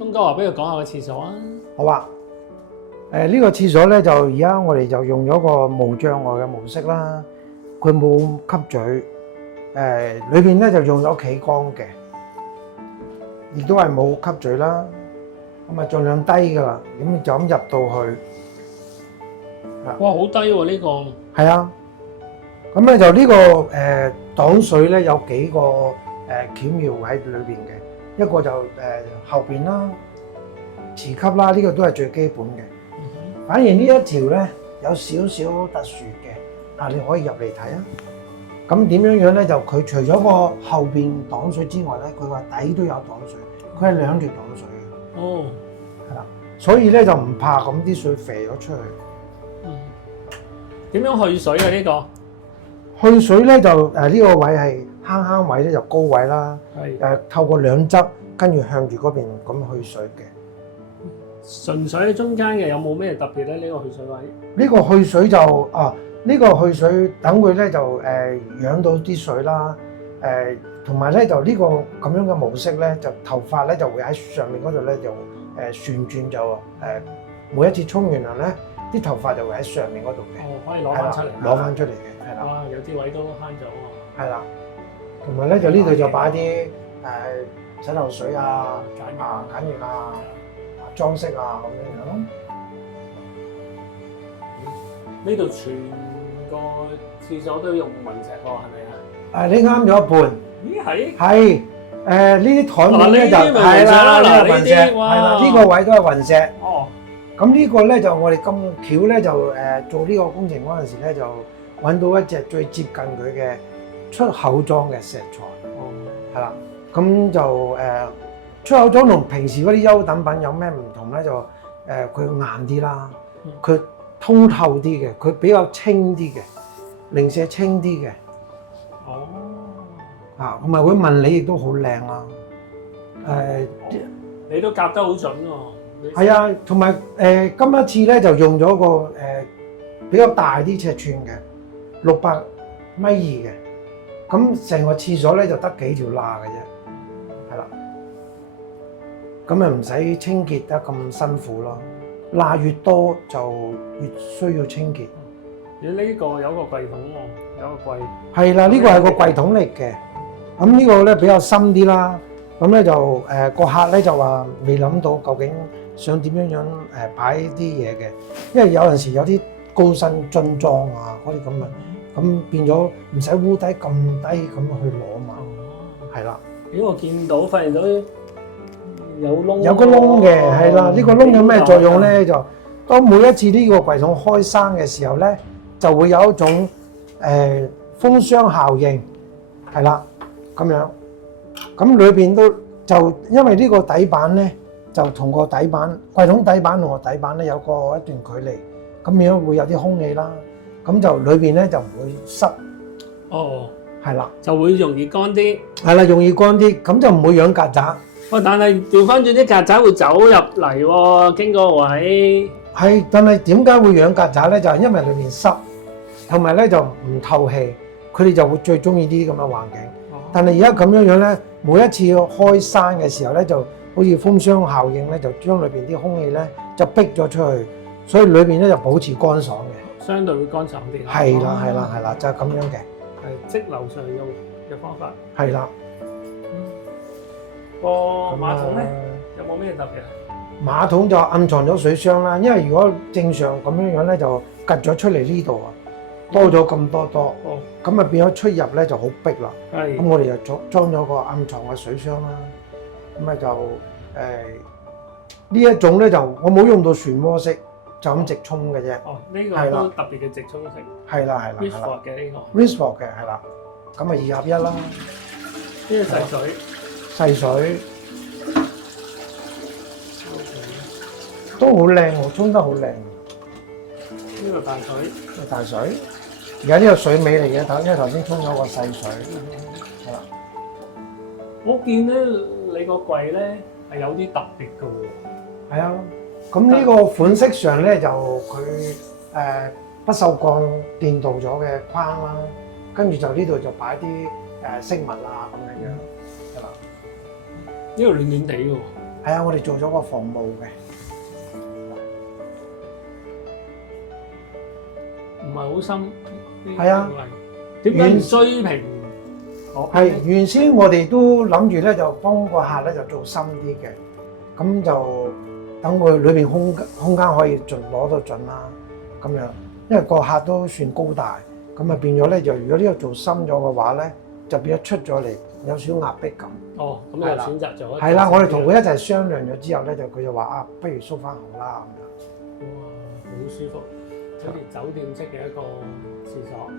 東哥話俾佢講下個廁所啊。好啊。呢個廁所咧就而家我哋就用咗個無障礙嘅模式啦，佢冇吸嘴，裏邊咧就用咗企缸嘅，亦都係冇吸嘴啦。咁啊盡量低噶啦，咁就咁入到去。哇，好低喎呢個。係啊，咁咧就呢個擋水咧有幾個巧妙喺裏邊嘅，一個就後邊啦，磁吸啦，呢個都係最基本嘅。反而呢一條咧有少少特殊嘅，你可以入嚟睇啊。咁點樣樣咧？就佢除咗個後邊擋水之外咧，佢話底都有擋水，佢係兩條擋水嘅。哦，係啦，所以咧就唔怕咁啲水飛咗出去。點樣去水啊？呢個去水咧就呢個位係坑位咧就高位啦。係透過兩側跟住向住嗰邊咁去水嘅。純水喺中間嘅，有冇咩特別咧？呢個去水位？呢個去水就呢個去水等佢咧就養到啲水啦。同埋咧就呢個咁樣嘅模式咧，就頭髮咧就會喺上面嗰度咧就旋轉就每一次沖完涼咧，啲頭髮就會喺上面嗰度嘅。哦，可以攞翻出嚟。攞翻出嚟嘅，係啦。哇，有啲位都慳咗喎。係啦，同埋咧就呢度就擺啲洗頭水啊、梘液啊、裝飾啊咁樣樣咯。呢度全個廁所都用雲石喎，係咪啊？你啱咗一半。咦係？係呢啲台面咧就係啦，呢個雲石，係啦，呢個位都係雲石。哦。咁呢個咧就我哋咁巧咧就做呢個工程嗰陣時咧就揾到一隻最接近佢嘅出口裝嘅石材。哦。係啦，咁就出口裝同平時嗰啲優等品有咩唔同咧？就佢硬啲啦，佢通透啲嘅，佢比較清啲嘅，零舍清啲嘅。哦。同埋佢紋理亦都好靚啦。你都夾得好準喎。係啊，同埋今一次咧就用咗個比較大啲尺寸嘅600.2米嘅，咁成個廁所咧就得幾條罅嘅啫，係啦，咁啊唔使清潔得咁辛苦咯，罅越多就越需要清潔。呢個有個櫃桶喎，有個櫃。係啦，呢個係個櫃桶嚟嘅，咁呢個咧比較深啲啦，咁咧就個客咧就話未諗到究竟想點樣擺啲嘢嘅，因為有陣時有啲高身樽裝啊嗰啲咁啊，咁變咗唔使污底咁低咁去攞嘛，係啦。咦，我見到發現到有窿，有個窿嘅，係啦。呢個窿有咩作用咧？就當每一次呢個櫃桶開生嘅時候咧，就會有一種風箱效應，係啦，咁樣。咁裏邊都就因為呢個底板咧。就同個底板櫃桶底板同個底板咧有個一段距離，咁樣會有啲空氣啦，咁就裏邊咧就唔會濕。哦，係啦，就會容易乾啲。係啦，容易乾啲，咁就唔會養曱甴。喂，但係調翻轉啲曱甴會走入嚟喎，經過位。係，但係點解會養曱甴咧？就係因為裏邊濕，同埋咧就唔透氣，佢哋就會最中意啲咁嘅環境。但係而家咁樣樣咧，每一次開山嘅時候咧就。好似風箱效應咧，就將裏邊啲空氣咧就逼咗出去，所以裏邊咧就保持乾爽嘅，相對會乾爽啲。係啦，係啦，係啦，就係咁樣嘅。係積流上用嘅方法。係啦。個馬桶咧有冇咩特別啊？馬桶就暗藏咗水箱啦，因為如果正常咁樣樣咧，就趌咗出嚟呢度啊，多咗咁多，咁啊變咗出入咧就好逼啦。係。咁我哋就裝咗個暗藏嘅水箱啦。咁啊就呢一種咧就我冇用到旋渦式，就咁直沖嘅啫。哦，呢個都特別嘅直沖式。係啦，係啦。Risford 嘅呢個。Risford 嘅係啦，咁啊2合1啦。呢個細水。細水。都好靚喎，沖得好靚。呢個大水。大水。而家呢個水尾嚟嘅，因為頭先沖咗個細水。係啦。我見咧。你個櫃咧係有啲特別嘅喎。係啊，咁呢個款式上咧就佢不鏽鋼電鍍咗嘅框啦，跟住就呢度就擺啲飾物啊咁樣樣，係啦。呢度暖暖地喎。係啊，我哋做咗個防霧嘅。唔係好深。係啊。點解唔追平？係原先我哋都諗住咧，就幫個客咧就做深啲嘅，咁就等佢裏邊空間可以攞到盡啦，咁樣，因為個客都算高大，咁啊變咗咧就如果呢個做深咗嘅話咧，就變咗出咗嚟有少壓迫感。哦，咁你選擇咗。係啦，我哋同佢一齊商量咗之後咧，佢就話啊，不如縮翻好啦咁樣。哇，好舒服，好似酒店式嘅一個廁所。